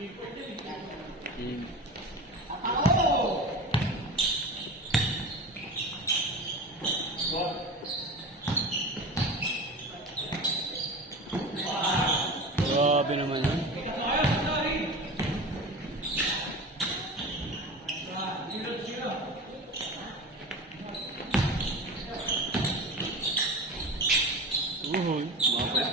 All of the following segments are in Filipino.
Team. Grabe naman yun. Uhuy, mapit.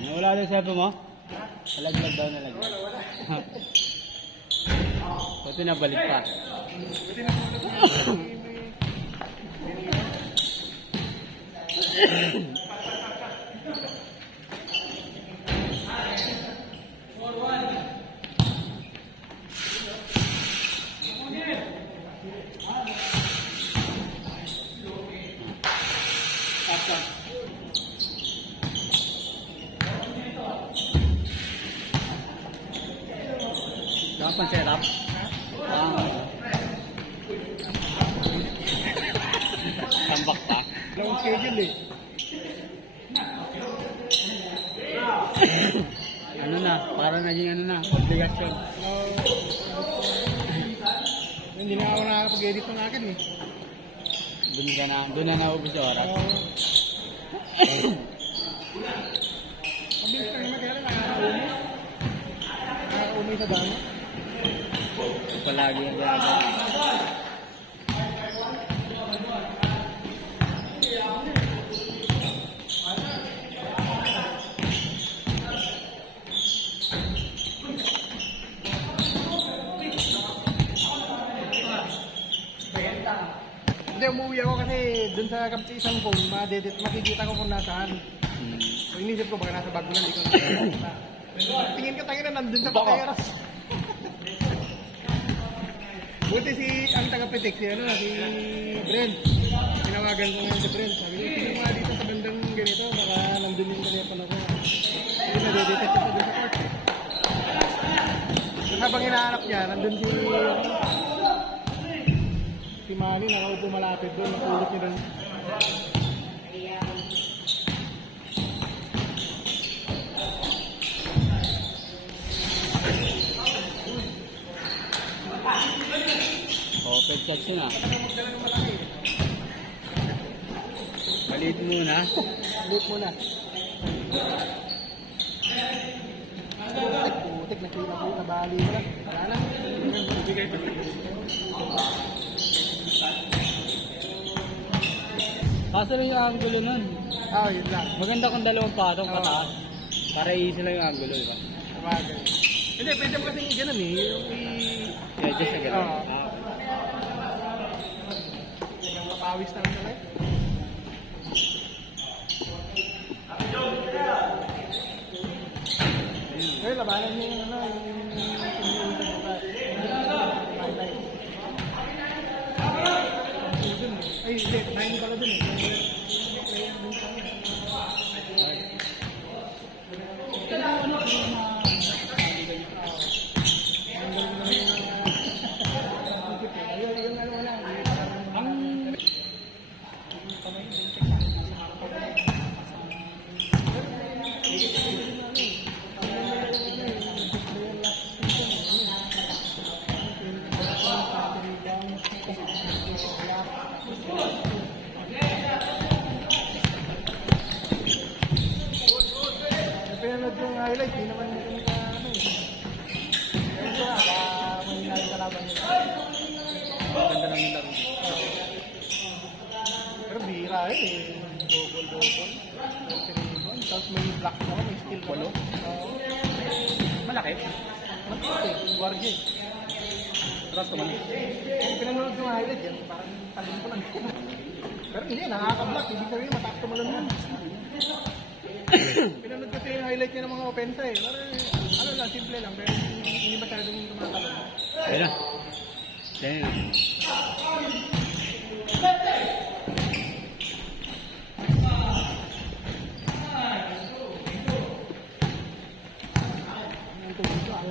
Nawala daw sabi mo? Nalaglag daw, nalaglag. Buti nabalik pa. Kapan setup? Tambak pa. Long schedule eh. Ano na, para naging ano na, obligasyon. Hindi na ako nakakapag-edit ng akin eh. Doon na naubos yung oras. Mabilis ka naman kaya lang nakakaumay. Nakakaumay sa dami. Palagi yung ginagawa. Hindi, umuwi ako kasi dun sa isang phone, makikita ko kung nasaan. So inisip ko baka nasa bag mo na, hindi ko nakikita. Tingin ko tayo na nandun sa pateras. Buti ang taga-Petek, si Brent. Tinawagan ko ngayon si Brent. Sabi ko, tingin mo nga dito sa bandang ganito, baka nandun yung telepono ko. Hindi na-detect ko dun sa court. Habang hinahanap niya, nandun si Manny, nakaupo malapit doon, napulot niya doon. Open shots yun ah. Maliit muna. Maliit muna. Putik, nakita ko, nabali mo lang. Wala na. Kaso lang yung angulo nun. Yun lang. Maganda kung dalawang patong pataas. Para easy lang yung angulo, di ba? Sabagay. Hindi, pwede mo kasi ganun eh. Yung Yeah, just na gano'n. yung mapawis na lang na life. Ngayon, labanan niyo yung ay, hindi. 9 pala dun eh. Pinanood yung highlight, di naman mo kung ano eh. Ayun ko may hinahit na laban nila. Maganda lang yung laro. Pero bira eh. Double. Tapos may block mo, may steal mo. Malaki. Guardia. Trust ko man. Pinanood yung highlight yan, parang talin ko lang. Pero hindi, nakaka-block. Hindi sabihin, matakto mo lang yun. Pinanood kasi yung highlight niya ng mga opensa eh. Ano lang, simple lang. Pero hindi masyadong tumatalon. Ayun na. Ayun na.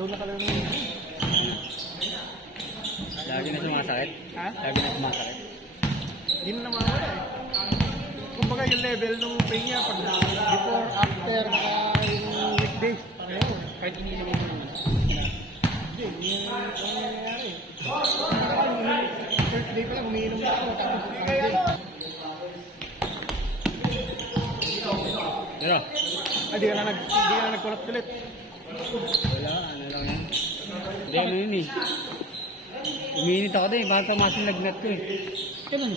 Muna ka lang ng... Lagi na sumasakit. Ha? Lagi na sumasakit. Hindi na namawala eh. Kumbaga yung level nung pain niya pag before, after, yung weekdays. Pareho. Kahit iniinom mo naman. Hindi, yung nangyayari. First day pa lang, umiinom na ako. Tapos, Pero, di ka na nag-collapse ulit. wala, ano lang yan. Hindi, ano yun eh. Umiinit ako din, bakit pumasok yung lagnat ko eh. Ganun.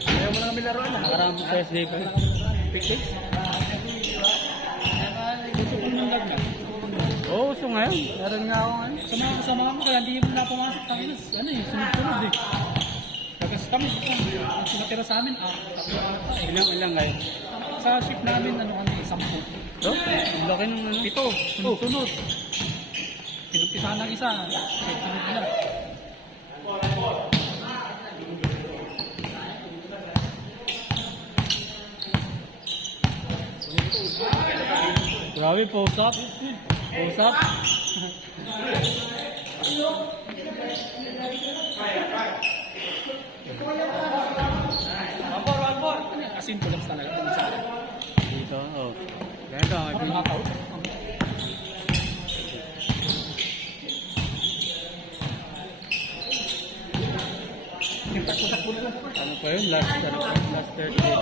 Ayaw mo na kami laruan ah. Nakaraan po first day pa. Picnic? Gusto ko ng lagnat. Oo, so ngayon. Meron nga ako ngayon. Sa mga kasama mo, kaya hindi mo na pumasok tayo. Ano eh, sunod-sunod eh. Tapos kami, ang sinatira sa amin, tatlo ata eh. Ilang kayo? Sa shift namin, ano kami, 10. So, ang laki nung ano. Ito, sunod-sunod. Pinagpisa ng isa, sunod nila. Grabe, post up. Post up. Asin pulang talaga, hindi sa akin. Dito, oh. Ganito, may Parang pin- nakakaw. Yung takbo-takbo na lang. ano pa yun? Last Thursday.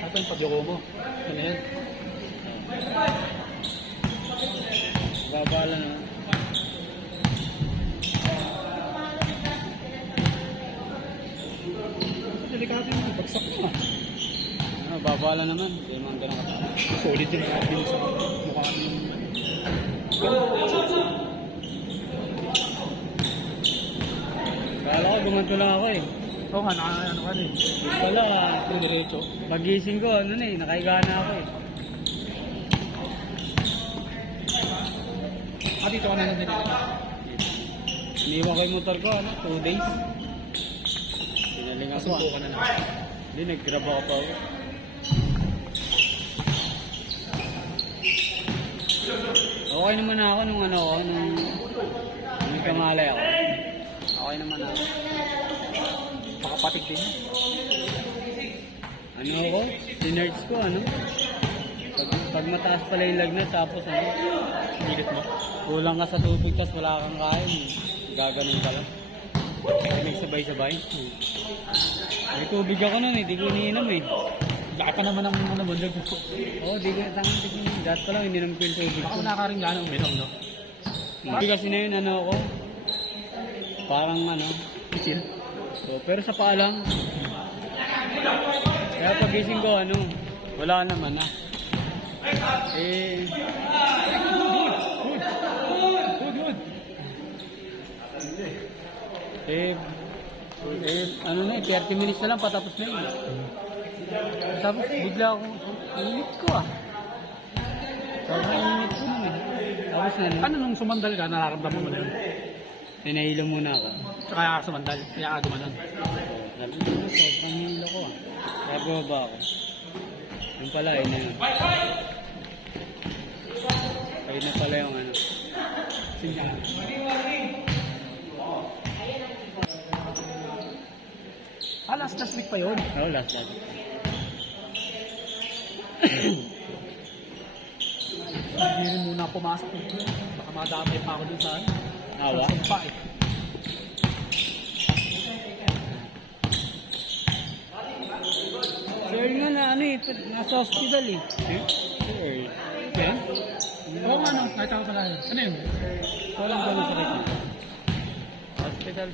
Ano yung pagyoko mo? Ano yan? Babala na. Delikado yung bagsak mo ah. Ano, babala naman. Hindi naman ganun katawa. Solid yung grabe sa mukha ng Kala ko, gumanto lang ako eh. Oo nga, ano ka rin. Yung pala, Diretso. pagising ko, ano na eh, nakahiga na ako eh. Dito ka na lang din. Iniwan ko yung motor ko, ano, 2 days. Pinaling ako. Kasubo ka na lang. Hindi, nag-grab ako pa ako. Okay naman ako nung ano ko, nung kamalay ako. Okay naman ako. Pakapatig din. Ano ako? Sinerge ko, ano? Pag mataas pala yung lagnat, tapos ano? Bilit mo. Kulang ka sa tubig, tapos wala kang kain. Gaganon ka lang. Nagsabay-sabay. May tubig ako nun eh, di ko iniinom eh. Laki pa naman ang ano mo. Oo, di ko natangan tignan. Dahil pa lang, ininom ko yung tubig Baka ko. wala ka rin gano'ng uminom, no? Hindi kasi na yun, ano ako? Parang ano, Chill. so, pero sa paa lang. Kaya pagising ko, ano, wala naman na. Eh, eh, ano na eh, 30 minutes na lang, patapos na yun. Tapos bigla ako, init ko ah. Sobrang init ko nun eh. Tapos na, Ano nung sumandal ka, nararamdaman mo na yun? pinahilo muna ako. Kaya ka sumandal, kaya ka gumanon. Sabi ko, sobrang hilo ko ah. Kaya bumaba ako. Yung pala, ayun na yun. Ayun na pala yung ano. Sinyal. Last week pa yun. Oo, last. Hindi rin muna pumasok. Baka madamay pa ako dun sa ano. Awa? Sa sumpa eh. Sir nga na ano eh, nasa hospital eh. Sir? Okay? Oo nga no, kahit ako pala yun. Ano yun? Walang ganun sakit. Hospital.